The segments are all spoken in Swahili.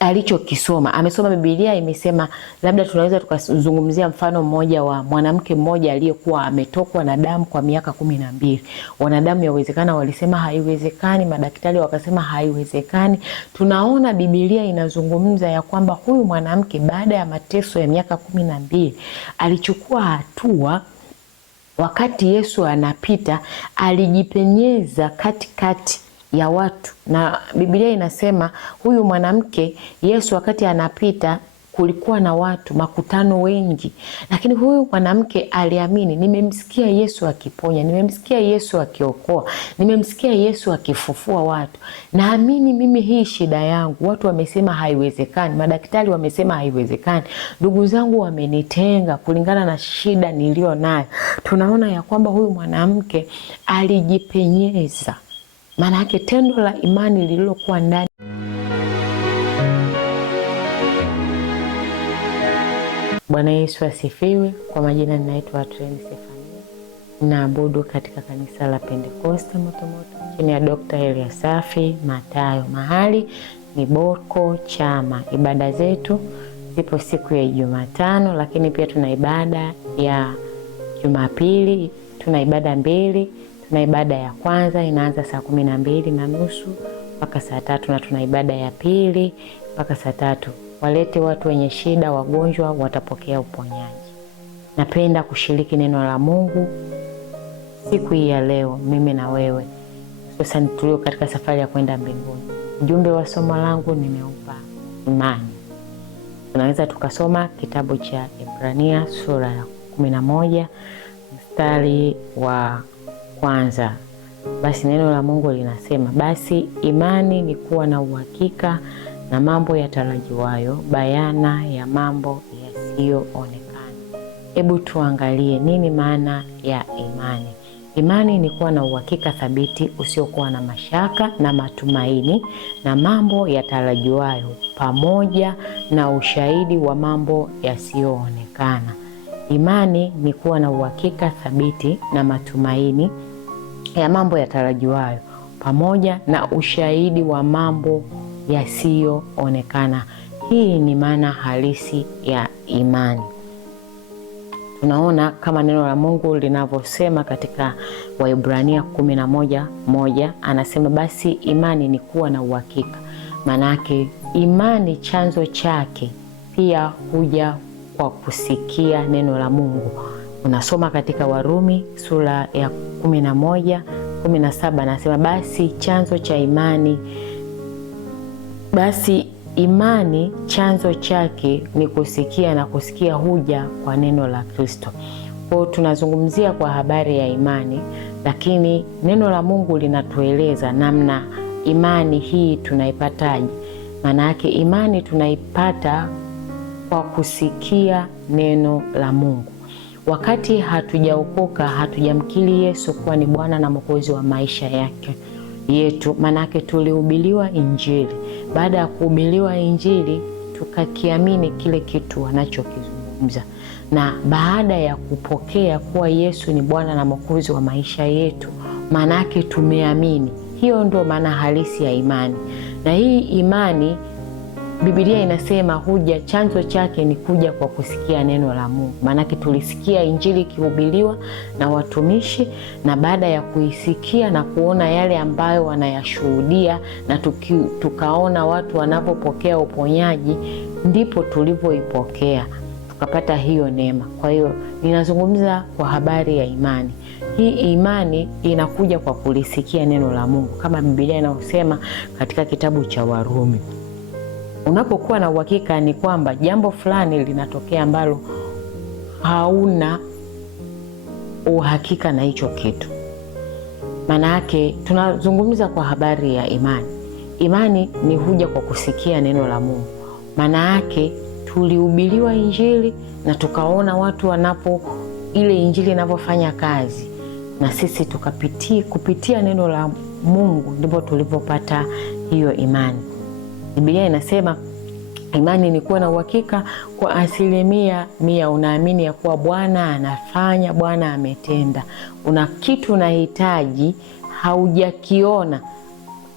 alichokisoma. Amesoma Biblia, imesema labda tunaweza tukazungumzia mfano mmoja wa mwanamke mmoja aliyekuwa ametokwa na damu kwa miaka 12. Wanadamu yawezekana walisema haiwezekani, madaktari wakasema haiwezekani. Tunaona Biblia inazungumza ya kwamba huyu mwanamke baada ya mateso ya miaka 12 alichukua hatua. Wakati Yesu anapita, alijipenyeza katikati ya watu, na Biblia inasema huyu mwanamke Yesu wakati anapita kulikuwa na watu, makutano wengi, lakini huyu mwanamke aliamini, nimemsikia Yesu akiponya, nimemsikia Yesu akiokoa, nimemsikia Yesu akifufua watu, naamini mimi hii shida yangu, watu wamesema haiwezekani, madaktari wamesema haiwezekani, ndugu zangu wamenitenga kulingana na shida nilio nayo. Tunaona ya kwamba huyu mwanamke alijipenyeza, maana yake tendo la imani lililokuwa ndani. Bwana Yesu asifiwe. Kwa majina ninaitwa Treni Sefania. Naabudu katika kanisa la Pentecoste Motomoto chini ya Dr. Elia Safi Matayo. Mahali ni Boko Chama. Ibada zetu zipo siku ya Jumatano, lakini pia tuna ibada ya Jumapili, tuna ibada mbili. Tuna ibada ya kwanza inaanza saa 12:30 mpaka saa 3, na tuna ibada ya pili mpaka saa 3. Walete watu wenye shida, wagonjwa watapokea uponyaji. Napenda kushiriki neno la Mungu siku hii ya leo, mimi na wewe, sasa tulio katika safari ya kwenda mbinguni. Ujumbe wa somo langu nimeupa imani. Tunaweza tukasoma kitabu cha Ibrania sura ya 11 mstari wa kwanza. Basi neno la Mungu linasema, basi imani ni kuwa na uhakika na mambo yatarajiwayo, bayana ya mambo yasiyoonekana. Hebu tuangalie nini maana ya imani. Imani ni kuwa na uhakika thabiti usiokuwa na mashaka na matumaini na mambo yatarajiwayo, pamoja na ushahidi wa mambo yasiyoonekana. Imani ni kuwa na uhakika thabiti na matumaini ya mambo yatarajiwayo, pamoja na ushahidi wa mambo yasiyoonekana. Hii ni maana halisi ya imani. Tunaona kama neno la Mungu linavyosema katika Waebrania 11:1, anasema basi imani ni kuwa na uhakika. Manake imani chanzo chake pia huja kwa kusikia neno la Mungu. Unasoma katika Warumi sura ya 11:17, anasema basi chanzo cha imani, basi imani chanzo chake ni kusikia, na kusikia huja kwa neno la Kristo. Kwa tunazungumzia kwa habari ya imani, lakini neno la Mungu linatueleza namna imani hii tunaipataje. Maana yake imani tunaipata kwa kusikia neno la Mungu. Wakati hatujaokoka, hatujamkiri Yesu kuwa ni Bwana na Mwokozi wa maisha yetu, manake tulihubiriwa Injili. Baada ya kuhubiriwa Injili, tukakiamini kile kitu anachokizungumza, na baada ya kupokea kuwa Yesu ni Bwana na Mwokozi wa maisha yetu, manake tumeamini. Hiyo ndio maana halisi ya imani. Na hii imani Biblia inasema huja, chanzo chake ni kuja kwa kusikia neno la Mungu. Maanake tulisikia Injili ikihubiriwa na watumishi, na baada ya kuisikia na kuona yale ambayo wanayashuhudia, na tukaona watu wanapopokea uponyaji, ndipo tulivyoipokea tukapata hiyo neema. Kwa hiyo ninazungumza kwa habari ya imani. Hii imani inakuja kwa kulisikia neno la Mungu, kama Biblia inasema katika kitabu cha Warumi. Unapokuwa na uhakika ni kwamba jambo fulani linatokea ambalo hauna uhakika na hicho kitu. Maana yake tunazungumza kwa habari ya imani. Imani ni huja kwa kusikia neno la Mungu. Maana yake tulihubiriwa Injili na tukaona watu ile Injili inavyofanya kazi, na sisi kupitia neno la Mungu ndipo tulipopata hiyo imani. Biblia inasema imani ni kuwa na uhakika kwa 100%. Unaamini ya kuwa Bwana anafanya, Bwana ametenda. Una kitu unahitaji, haujakiona,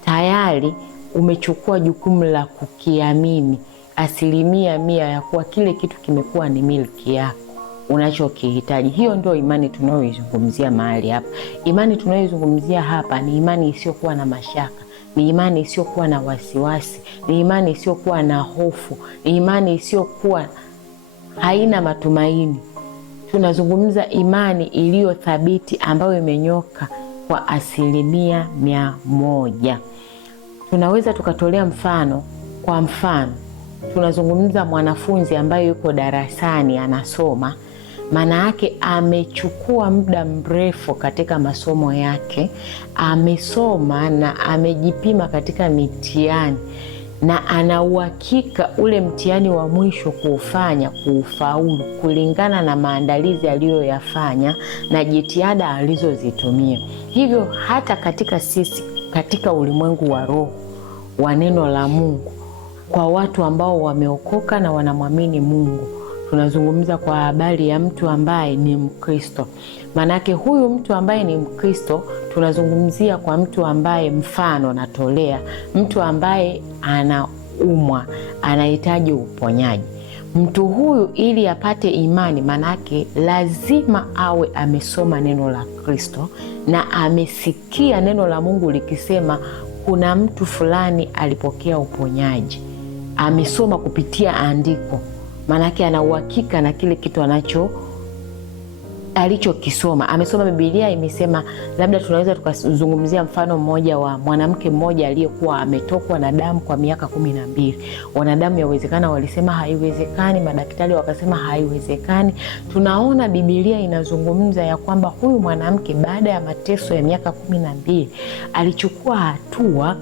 tayari umechukua jukumu la kukiamini 100% ya kuwa kile kitu kimekuwa ni miliki yako unachokihitaji. Hiyo ndio imani tunayoizungumzia mahali hapa. Imani tunayoizungumzia hapa ni imani isiyokuwa na mashaka, ni imani isiyokuwa na wasiwasi, ni imani isiyokuwa na hofu, ni imani isiyokuwa haina matumaini. Tunazungumza imani iliyo thabiti ambayo imenyoka kwa 100%. Tunaweza tukatolea mfano. Kwa mfano, tunazungumza mwanafunzi ambaye yuko darasani anasoma, maana yake amechukua muda mrefu katika masomo yake, amesoma na amejipima katika mitihani, na ana uhakika ule mtihani wa mwisho kuufaulu kulingana na maandalizi aliyoyafanya na jitihada alizozitumia. Hivyo hata katika sisi, katika ulimwengu wa roho wa neno la Mungu, kwa watu ambao wameokoka na wanamwamini Mungu, tunazungumza kwa habari ya mtu ambaye ni Mkristo. Manake huyu mtu ambaye ni Mkristo, tunazungumzia kwa mtu ambaye, mfano natolea, mtu ambaye anaumwa, anahitaji uponyaji. Mtu huyu ili apate imani, manake lazima awe amesoma neno la Kristo na amesikia neno la Mungu likisema kuna mtu fulani alipokea uponyaji. Amesoma kupitia andiko, manake ana uhakika na kile kitu alichokisoma. Amesoma Biblia imesema, labda tunaweza tukazungumzia mfano mmoja wa mwanamke mmoja aliyekuwa ametokwa na damu kwa miaka 12. Wanadamu yawezekana walisema haiwezekani, madaktari wakasema haiwezekani. Tunaona Biblia inazungumza ya kwamba huyu mwanamke baada ya mateso ya miaka 12 alichukua hatua.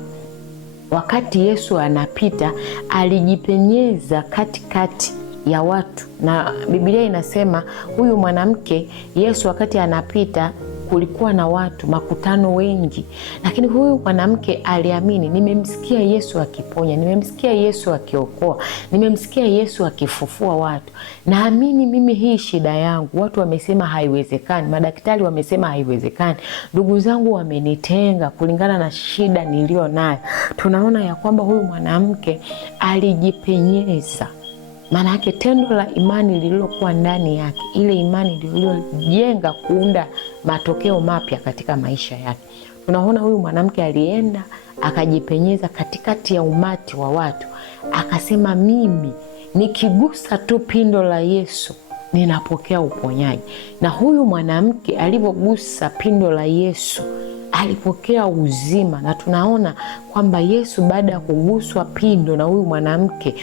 Wakati Yesu anapita, alijipenyeza katikati ya watu, na Biblia inasema huyu mwanamke, Yesu wakati anapita kulikuwa na watu, makutano wengi, lakini huyu mwanamke aliamini, nimemsikia Yesu akiponya, nimemsikia Yesu akiokoa, nimemsikia Yesu akifufua watu, naamini mimi hii shida yangu, watu wamesema haiwezekani, madaktari wamesema haiwezekani, ndugu zangu wamenitenga kulingana na shida nilio nayo. Tunaona ya kwamba huyu mwanamke alijipenyeza. Maana yake tendo la imani lililokuwa ndani yake, ile imani iliyojenga kuunda matokeo mapya katika maisha yake. Tunaona huyu mwanamke alienda akajipenyeza katikati ya umati wa watu, akasema mimi nikigusa tu pindo la Yesu ninapokea uponyaji. Na huyu mwanamke alipogusa pindo la Yesu alipokea uzima. Na tunaona kwamba Yesu baada ya kuguswa pindo na huyu mwanamke,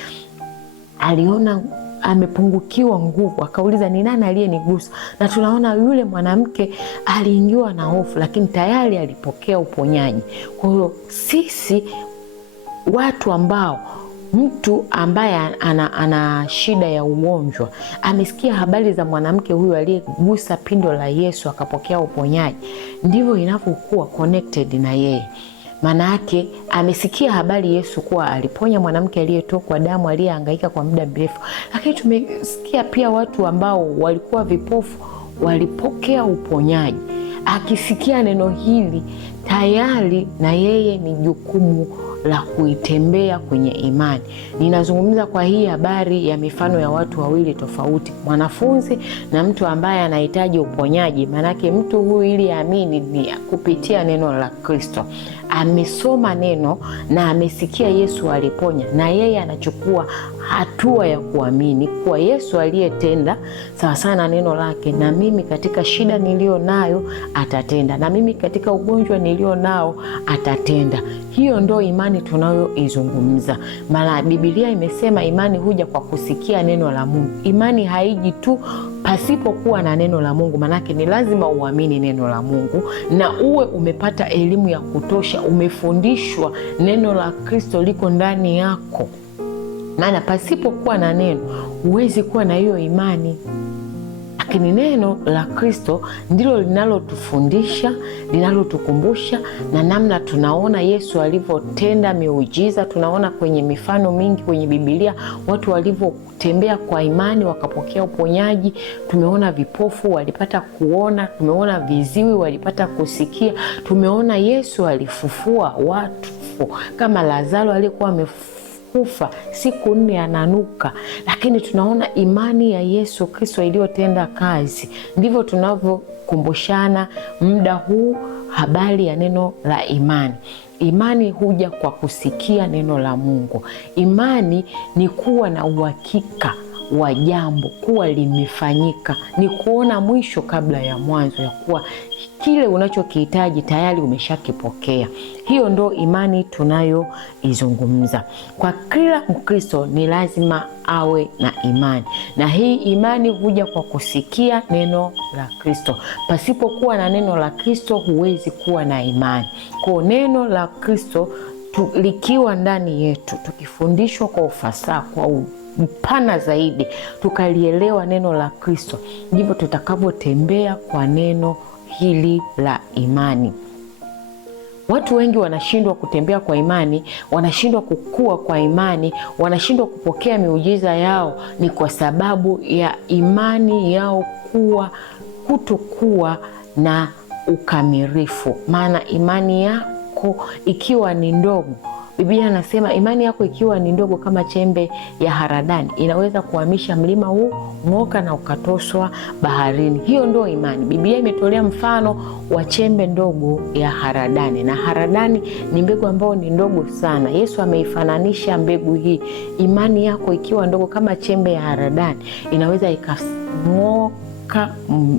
aliona amepungukiwa nguvu, akauliza ni nani aliyenigusa? Na tunaona yule mwanamke aliingiwa na hofu, lakini tayari alipokea uponyaji. Kwa hiyo sisi watu ambao, mtu ambaye ana shida ya ugonjwa amesikia habari za mwanamke huyu aliyegusa pindo la Yesu akapokea uponyaji, ndivyo inavyokuwa connected na yeye. Maana yake amesikia habari Yesu kuwa aliponya mwanamke aliyetokwa damu, aliyehangaika kwa muda mrefu. Lakini tumesikia pia watu ambao walikuwa vipofu walipokea uponyaji. Akisikia neno hili, tayari na yeye ni jukumu la kuitembea kwenye imani. Ninazungumza kwa hii habari ya mifano ya watu wawili tofauti, mwanafunzi na mtu ambaye anahitaji uponyaji. Manake mtu huyu ili aamini ni kupitia neno la Kristo. Amesoma neno na amesikia Yesu aliponya, na yeye anachukua hatua ya kuamini kuwa Yesu aliyetenda sawa sana neno lake, na mimi katika shida nilio nayo atatenda, na mimi katika ugonjwa nilio nao atatenda. Hiyo ndo imani tunayoizungumza. Maana Biblia imesema imani huja kwa kusikia neno la Mungu. Imani haiji tu pasipokuwa na neno la Mungu, manake ni lazima uamini neno la Mungu na uwe umepata elimu ya kutosha, umefundishwa, neno la Kristo liko ndani yako. Maana pasipokuwa na neno huwezi kuwa na hiyo imani. Lakini neno la Kristo ndilo linalotufundisha, linalotukumbusha, na namna tunaona Yesu alivyotenda miujiza. Tunaona kwenye mifano mingi kwenye Biblia watu walivyotembea kwa imani wakapokea uponyaji. Tumeona vipofu walipata kuona, tumeona viziwi walipata kusikia, tumeona Yesu alifufua watu kifo, kama Lazaro aliyekuwa amekufa siku 4 ananuka, lakini tunaona imani ya Yesu Kristo iliyotenda kazi. Ndivyo tunavyokumbushana muda huu habari ya neno la imani. Imani huja kwa kusikia neno la Mungu. Imani ni kuwa na uhakika wa jambo kuwa limefanyika, ni kuona mwisho kabla ya mwanzo, ya kuwa kile unachokihitaji tayari umeshakipokea. Hiyo ndo imani tunayoizungumza. Kwa kila Mkristo ni lazima awe na imani, na hii imani huja kwa kusikia neno la Kristo. Pasipokuwa na neno la Kristo huwezi kuwa na imani. Kwa neno la Kristo likiwa ndani yetu, tukifundishwa kwa ufasaha, kwa mpana zaidi, tukalielewa neno la Kristo, ndivyo tutakavyotembea kwa neno hili la imani. Watu wengi wanashindwa kutembea kwa imani, wanashindwa kukua kwa imani, wanashindwa kupokea miujiza yao, ni kwa sababu ya imani yao kutokuwa na ukamilifu. Maana imani yako ikiwa ni ndogo, Biblia anasema imani yako ikiwa ni ndogo kama chembe ya haradani, inaweza kuhamisha mlima huu ng'oka na ukatoswa baharini. Hiyo ndio imani. Biblia imetolea mfano wa chembe ndogo ya haradani, na haradani ni mbegu ambayo ni ndogo sana. Yesu ameifananisha mbegu hii. Imani yako ikiwa ndogo kama chembe ya haradani, inaweza ikang'oka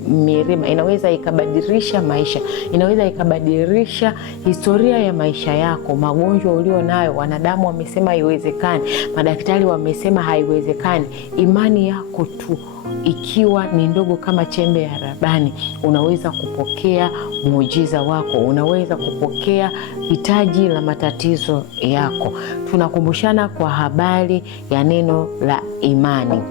milima, inaweza ikabadilisha maisha, inaweza ikabadilisha historia ya maisha yako. Magonjwa ulio nayo, wanadamu wamesema haiwezekani, madaktari wamesema haiwezekani. Imani yako tu ikiwa ni ndogo kama chembe ya haradani, unaweza kupokea muujiza wako, unaweza kupokea hitaji la matatizo yako. Tunakumbushana kwa habari ya neno la imani.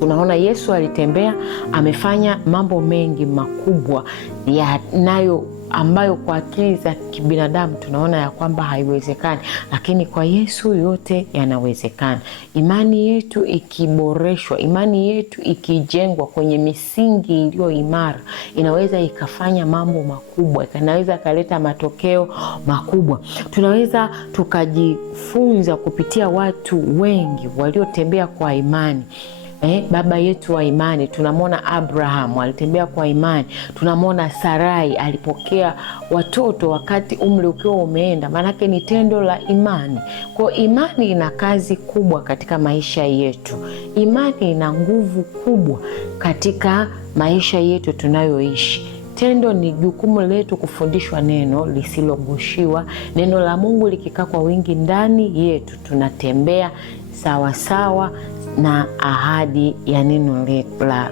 Tunaona Yesu alitembea, amefanya mambo mengi makubwa ambayo kwa akili za kibinadamu tunaona ya kwamba haiwezekani, lakini kwa Yesu yote yanawezekana. Imani yetu ikiboreshwa, imani yetu ikijengwa kwenye misingi iliyo imara, inaweza ikafanya mambo makubwa, inaweza ikaleta matokeo makubwa. Tunaweza tukajifunza kupitia watu wengi waliotembea kwa imani. Baba yetu wa imani, tunamwona Abraham alitembea kwa imani. Tunamwona Sarai alipokea watoto wakati umri ukiwa umeenda, maanake ni tendo la imani. Kwa imani ina kazi kubwa katika maisha yetu. Imani ina nguvu kubwa katika maisha yetu tunayoishi. Tendo ni jukumu letu kufundishwa neno lisilogoshiwa. Neno la Mungu likikaa kwa wingi ndani yetu, tunatembea sawa sawa na ahadi ya neno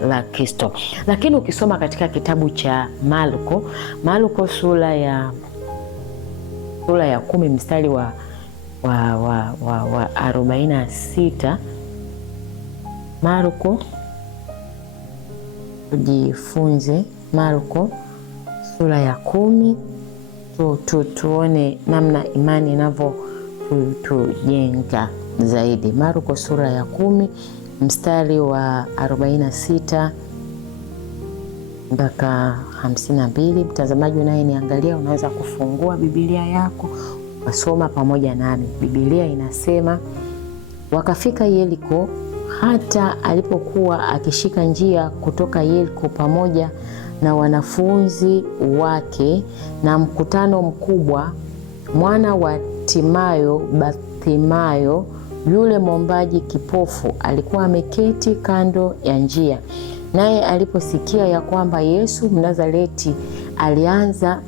la Kristo. Lakini ukisoma katika kitabu cha Marko sura ya 10 mstari wa 46, Marko, tujifunze Marko sura ya 10, tuone namna imani inavyotujenga zaidi. Marko sura ya 10 mstari wa 46 mpaka 52. Mtazamaji unayeniangalia, unaweza kufungua Biblia yako wasoma pamoja nami. Biblia inasema, wakafika Yeriko. Hata alipokuwa akishika njia kutoka Yeriko pamoja na wanafunzi wake na mkutano mkubwa, mwana wa Bartimayo yule mwombaji kipofu alikuwa ameketi kando ya njia. Naye aliposikia ya kwamba Yesu Mnazareti, alianza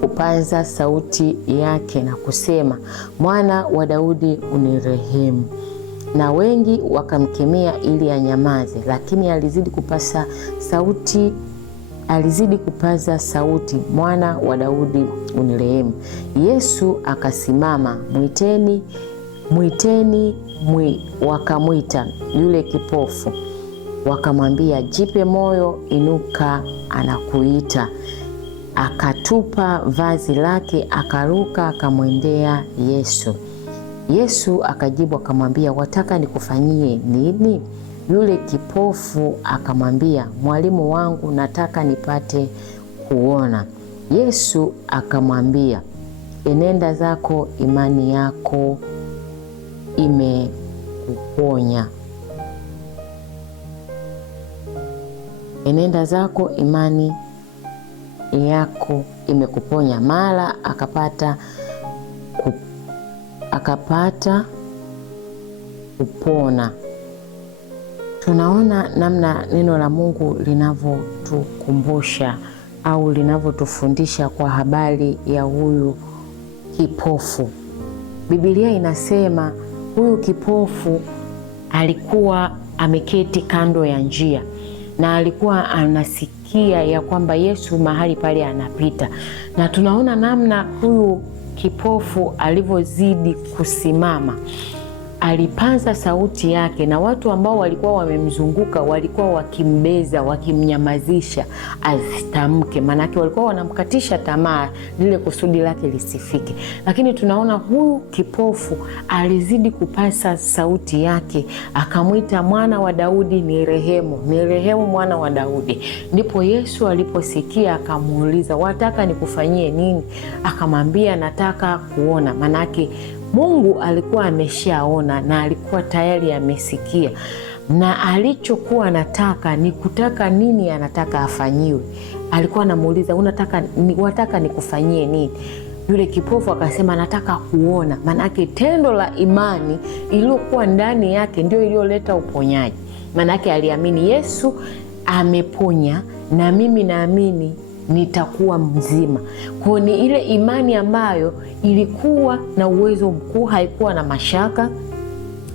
kupaza sauti yake na kusema, Mwana wa Daudi, unirehemu. Na wengi wakamkemea ili anyamaze, lakini alizidi kupaza sauti, Mwana wa Daudi, unirehemu. Yesu akasimama, mwiteni. Wakamwita yule kipofu, wakamwambia, jipe moyo, inuka, anakuita. Akatupa vazi lake, akaruka, akamwendea Yesu. Yesu akajibu akamwambia, wataka nikufanyie nini? Yule kipofu akamwambia, mwalimu wangu, nataka nipate kuona. Yesu akamwambia, enenda zako, imani yako imekuponya. Enenda zako, imani yako imekuponya. Mara akapata kupona. Tunaona namna neno la Mungu linavyotukumbusha au linavyotufundisha kwa habari ya huyu kipofu. Biblia inasema huyu kipofu alikuwa ameketi kando ya njia na alikuwa anasikia ya kwamba Yesu mahali pale anapita. Na tunaona namna huyu kipofu alivyozidi kusimama, alipaza sauti yake, na watu ambao walikuwa wamemzunguka walikuwa wakimbeza, wakimnyamazisha asitamke, manake walikuwa wanamkatisha tamaa lile kusudi lake lisifike. Lakini tunaona huyu kipofu alizidi kupasa sauti yake, akamwita, mwana wa Daudi nirehemu, nirehemu mwana wa Daudi. Ndipo Yesu aliposikia akamuuliza, wataka nikufanyie nini? Akamwambia, nataka kuona. Manake Mungu alikuwa ameshaona na alikuwa tayari amesikia, na alichokuwa anataka ni kutaka nini, anataka afanyiwe. Alikuwa anamuuliza, wataka nikufanyie nini? Yule kipofu akasema, nataka kuona. Manake tendo la imani iliyokuwa ndani yake ndio iliyoleta uponyaji. Manake aliamini Yesu ameponya, na mimi naamini nitakuwa mzima. Kwa ni ile imani ambayo ilikuwa na uwezo mkuu, haikuwa na mashaka,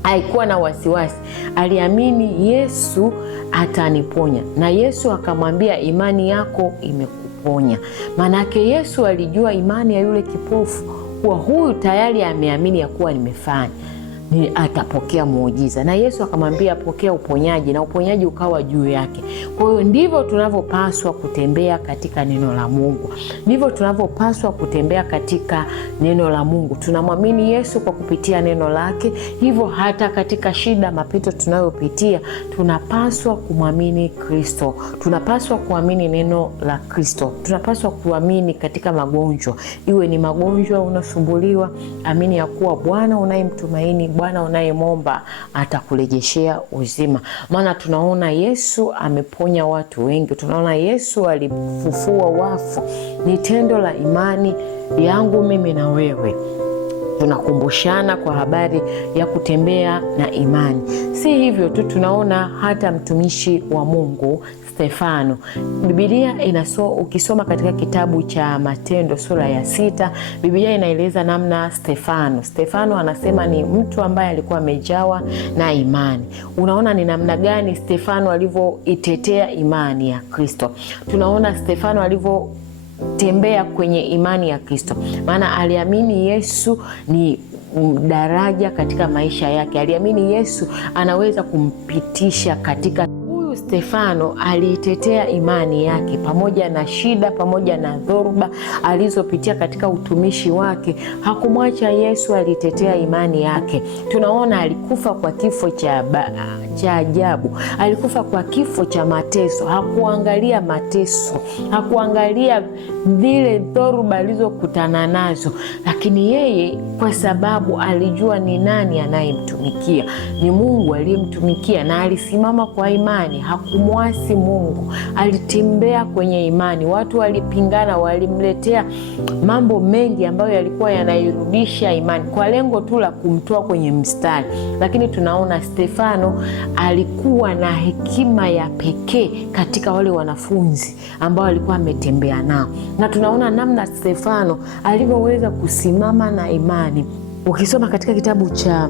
haikuwa na wasiwasi. Aliamini Yesu ataniponya, na Yesu akamwambia, imani yako imekuponya. Manake Yesu alijua imani ya yule kipofu, kwa huyu tayari ameamini ya kuwa nimefanya atapokea muujiza. Na Yesu akamwambia, pokea uponyaji, na uponyaji ukawa juu yake. Kwa hiyo ndivyo tunavyopaswa kutembea katika neno la Mungu. Ndivyo tunavyopaswa kutembea katika neno la Mungu. Tunamwamini Yesu kwa kupitia neno lake. Hivyo hata katika shida, mapito tunayopitia, tunapaswa kumwamini Kristo. Tunapaswa kuamini neno la Kristo. Tunapaswa kuamini katika magonjwa. Iwe ni magonjwa unasumbuliwa, amini ya kuwa Bwana unayemtumaini, Bwana unayemwomba atakurejeshea uzima. Maana tunaona Yesu ameponya watu wengi. Tunaona Yesu alifufua wafu. Ni tendo la imani yangu mimi na wewe. Tunakumbushana kwa habari ya kutembea na imani. Si hivyo tu, tunaona hata mtumishi wa Mungu Stefano. Biblia ukisoma katika kitabu cha Matendo sura ya 6, Biblia inaeleza namna Stefano anasema ni mtu ambaye alikuwa amejawa na imani. Unaona ni namna gani Stefano alivyoitetea imani ya Kristo. Tunaona Stefano alivyotembea kwenye imani ya Kristo. Maana aliamini Yesu ni daraja katika maisha yake. Aliamini Yesu anaweza kumpitisha katika. Stefano aliitetea imani yake pamoja na shida, pamoja na dhoruba alizopitia katika utumishi wake. Hakumwacha Yesu, alitetea imani yake. Tunaona alikufa kwa kifo cha ajabu. Alikufa kwa kifo cha mateso. Hakuangalia mateso, hakuangalia zile dhoruba alizokutana nazo, lakini yeye kwa sababu alijua ni nani anayemtumikia, ni Mungu aliyemtumikia, na alisimama kwa imani. Hakumwasi Mungu, alitembea kwenye imani. Watu walipingana, walimletea mambo mengi ambayo yalikuwa yanairudisha imani kwa lengo tu la kumtoa kwenye mstari. Lakini tunaona Stefano alikuwa na hekima ya pekee katika wale wanafunzi ambao alikuwa ametembea nao, na tunaona namna Stefano alivyoweza kusimama na imani. Ukisoma katika kitabu cha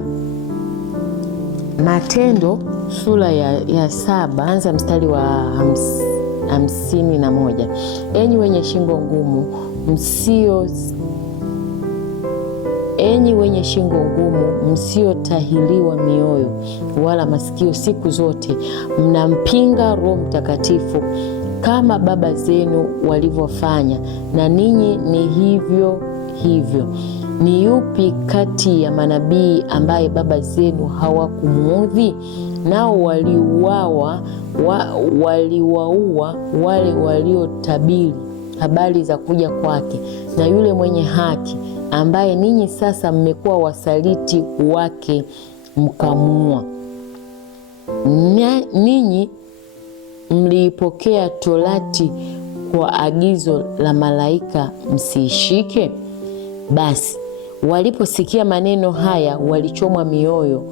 Matendo sura ya 7, anza mstari wa 51. Enyi wenye shingo ngumu, msiotahiliwa mioyo wala masikio siku zote, mnampinga Roho Mtakatifu kama baba zenu walivyofanya, na ninyi ni hivyo hivyo. Ni yupi kati ya manabii ambaye baba zenu hawakumuudhi? Nao waliwaua wale waliotabiri habari za kuja kwake, na yule mwenye haki ambaye ninyi sasa mmekuwa wasaliti wake mkamuua. Ninyi mliipokea Torati kwa agizo la malaika msiishike? Basi waliposikia maneno haya walichomwa mioyo,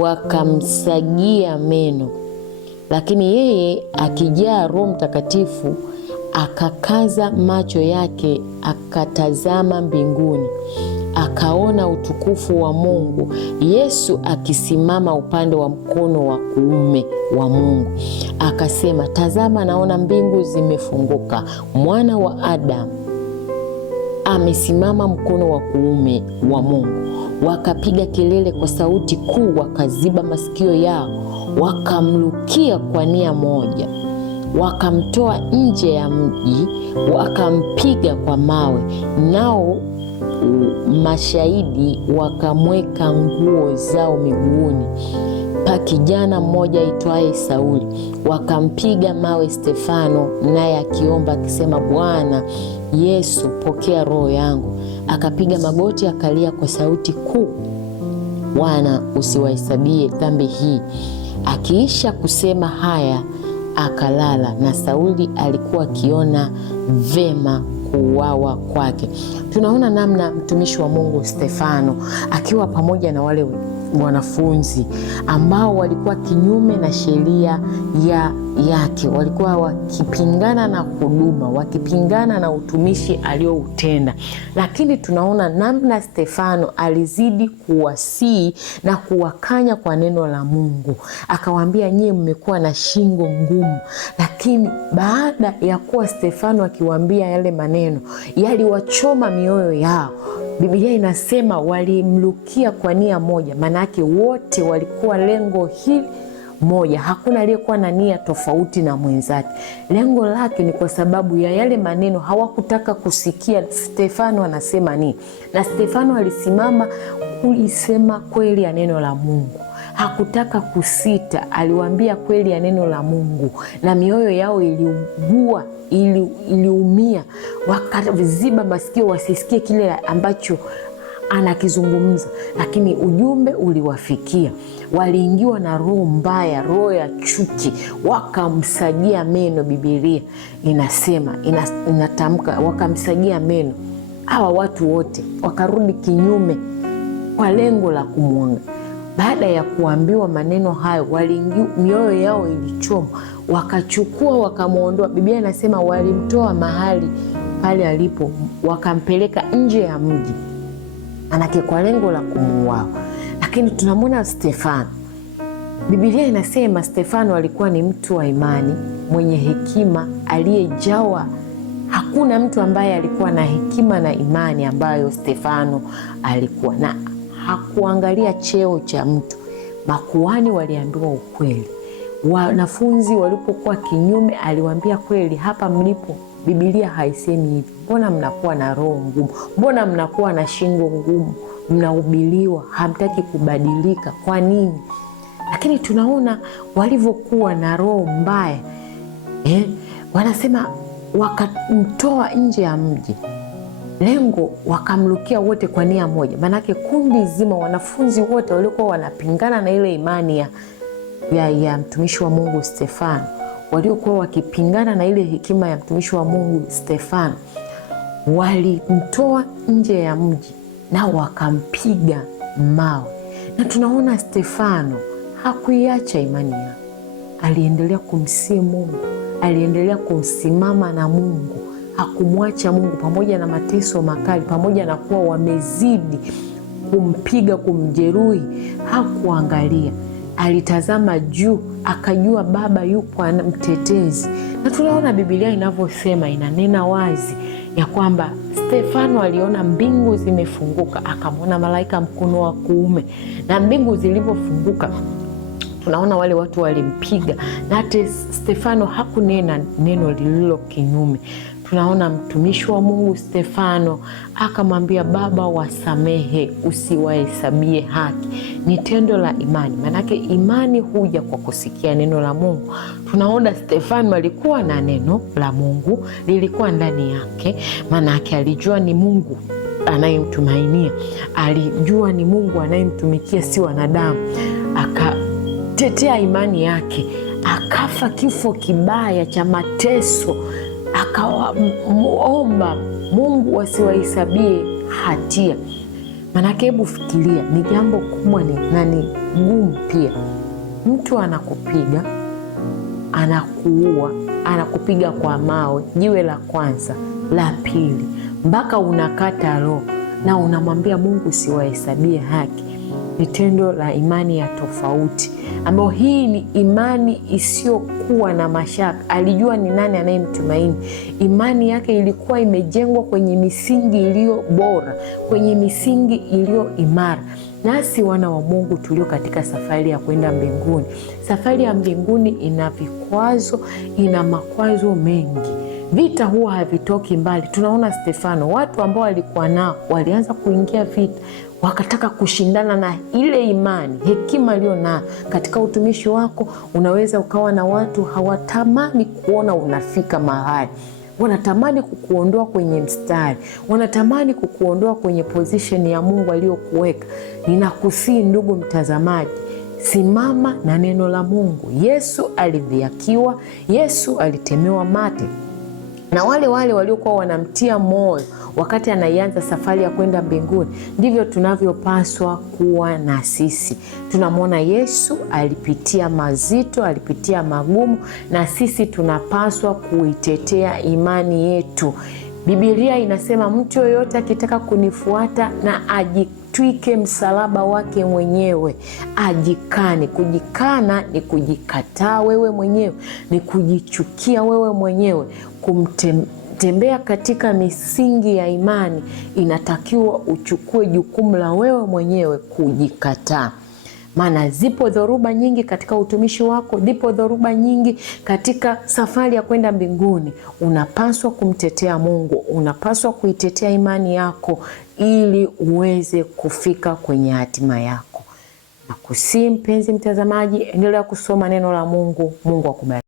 wakamsagia meno. Lakini yeye akijaa Roho Mtakatifu akakaza macho yake, akatazama mbinguni, akaona utukufu wa Mungu, Yesu akisimama upande wa mkono wa kuume wa Mungu. Akasema, tazama, naona mbingu zimefunguka, Mwana wa Adamu amesimama mkono wa kuume wa Mungu. Wakapiga kelele kwa sauti kuu, wakaziba masikio yao, wakamlukia kwa nia moja. Wakamtoa nje ya mji, wakampiga kwa mawe. Nao mashahidi wakamweka nguo zao miguuni pa kijana mmoja aitwaye Sauli. Wakampiga mawe Stefano, naye akiomba akisema, Bwana Yesu, pokea roho yangu. Akapiga magoti akalia kwa sauti kuu, Bwana, usiwahesabie dhambi hii. Akiisha kusema haya akalala, na Sauli alikuwa akiona vema kuuawa kwake. Tunaona namna mtumishi wa Mungu Stefano akiwa pamoja na wale wanafunzi ambao walikuwa kinyume na sheria yake, walikuwa wakipingana na huduma, wakipingana na utumishi alioutenda. Lakini tunaona namna Stefano alizidi kuwasii na kuwakanya kwa neno la Mungu. Akawaambia, nyie mmekuwa na shingo ngumu. Lakini baada ya kuwa Stefano akiwaambia yale maneno, yaliwachoma mioyo yao. Biblia inasema walimlukia kwa nia moja, manake wote walikuwa lengo hili moja. Hakuna aliyekuwa na nia tofauti na mwenzake. Lengo lake ni kwa sababu ya yale maneno hawakutaka kusikia Stefano anasema nini. Na Stefano alisimama kulisema kweli ya neno la Mungu. Hakutaka kusita, aliwaambia kweli ya neno la Mungu, na mioyo yao iliugua, iliumia, wakaziba masikio wasisikie kile ambacho anakizungumza. Lakini ujumbe uliwafikia. Waliingiwa na roho mbaya, roho ya chuki, wakamsagia meno. Biblia inasema, inatamka, wakamsagia meno. Hawa watu wote wakarudi kinyume kwa lengo la kumwanga. Baada ya kuambiwa maneno hayo, mioyo yao ilichoma, wakachukua wakamwondoa. Biblia inasema walimtoa mahali pale alipo, wakampeleka nje ya mji, manake kwa lengo la kumuua. Lakini tunamwona Stefano. Biblia inasema Stefano alikuwa ni mtu wa imani, mwenye hekima, aliyejawa. Hakuna mtu ambaye alikuwa na hekima na imani ambayo Stefano alikuwa na. Hakuangalia cheo cha mtu. Makuhani waliambiwa ukweli. Wanafunzi walipokuwa kinyume, aliwaambia kweli, hapa mlipo Biblia haisemi hivi. Mbona mnakuwa na roho ngumu? Mbona mnakuwa na shingo ngumu? Mnahubiriwa, hamtaki kubadilika. Kwa nini? Lakini tunaona walivyokuwa na roho mbaya. Wanasema wakamtoa nje ya mji. Lengo wakamlukia wote kwa nia moja. Manake kundi zima, wanafunzi wote waliokuwa wanapingana na ile imani ya mtumishi wa Mungu Stefano, waliokuwa wakipingana na ile hekima ya mtumishi wa Mungu Stefano, walimtoa nje ya mji na wakampiga mawe. Na tunaona Stefano hakuiacha imani yake. Aliendelea kumsihi Mungu, aliendelea kumsimama na Mungu. Hakumwacha Mungu pamoja na mateso makali, pamoja na kuwa wamezidi kumpiga, kumjeruhi. Hakuangalia, alitazama juu, akajua Baba yupo, ana mtetezi. Na tunaona Biblia inavyosema, inanena wazi ya kwamba Stefano aliona mbingu zimefunguka, akamwona malaika mkono wa kuume. Na mbingu zilivyofunguka, tunaona wale watu walimpiga, na hata Stefano hakunena neno lililo kinyume. tunaona mtumishi wa Mungu Stefano akamwambia Baba, wasamehe, usiwahesabie haki. Ni tendo la imani, manake imani huja kwa kusikia neno la Mungu. Tunaona Stefano alikuwa na neno la Mungu, lilikuwa ndani yake, manake alijua ni Mungu anayemtumainia, alijua ni Mungu anayemtumikia, si wanadamu. Akatetea imani yake, akafa kifo kibaya cha mateso, akawaomba Mungu asiwahesabie hatia. Manake hebu fikiria, ni jambo kubwa na ni gumu pia. Mtu anakupiga, anakuua, anakupiga kwa mawe, jiwe la kwanza, la pili, mpaka unakata roho na unamwambia Mungu siwahesabie haki. Ni tendo la imani ya tofauti, ambayo hii ni imani isiyokuwa na mashaka. Alijua ni nani anayemtumaini. Imani yake ilikuwa imejengwa kwenye misingi iliyo bora, kwenye misingi iliyo imara. Nasi wana wa Mungu tulio katika safari ya kwenda mbinguni, safari ya mbinguni ina vikwazo, ina makwazo mengi. Vita huwa havitoki mbali. Tunaona Stefano, watu ambao walikuwa nao walianza kuingia vita, wakataka kushindana na ile imani, hekima aliyo nayo. Katika utumishi wako unaweza ukawa na watu hawatamani kuona unafika mahali, wanatamani kukuondoa kwenye mstari, wanatamani kukuondoa kwenye position ya Mungu aliyokuweka. Ninakusihi ndugu mtazamaji, simama na neno la Mungu. Yesu alidhihakiwa, Yesu alitemewa mate, na wale waliokuwa wanamtia moyo wakati anaianza safari ya kwenda mbinguni, ndivyo tunavyopaswa kuwa na sisi. Tunamwona Yesu alipitia mazito, alipitia magumu, na sisi tunapaswa kuitetea imani yetu. Biblia inasema mtu yoyote akitaka kunifuata na ajitwike msalaba wake mwenyewe, ajikane. Kujikana ni kujikataa wewe mwenyewe, ni kujichukia wewe mwenyewe. Tembea katika misingi ya imani, inatakiwa uchukue jukumu la wewe mwenyewe kujikataa. Maana zipo dhoruba nyingi katika utumishi wako, zipo dhoruba nyingi katika safari ya kwenda mbinguni. Unapaswa kumtetea Mungu, unapaswa kuitetea imani yako ili uweze kufika kwenye hatima yako. Nakusihi mpenzi mtazamaji, endelea kusoma neno la Mungu. Mungu akubariki.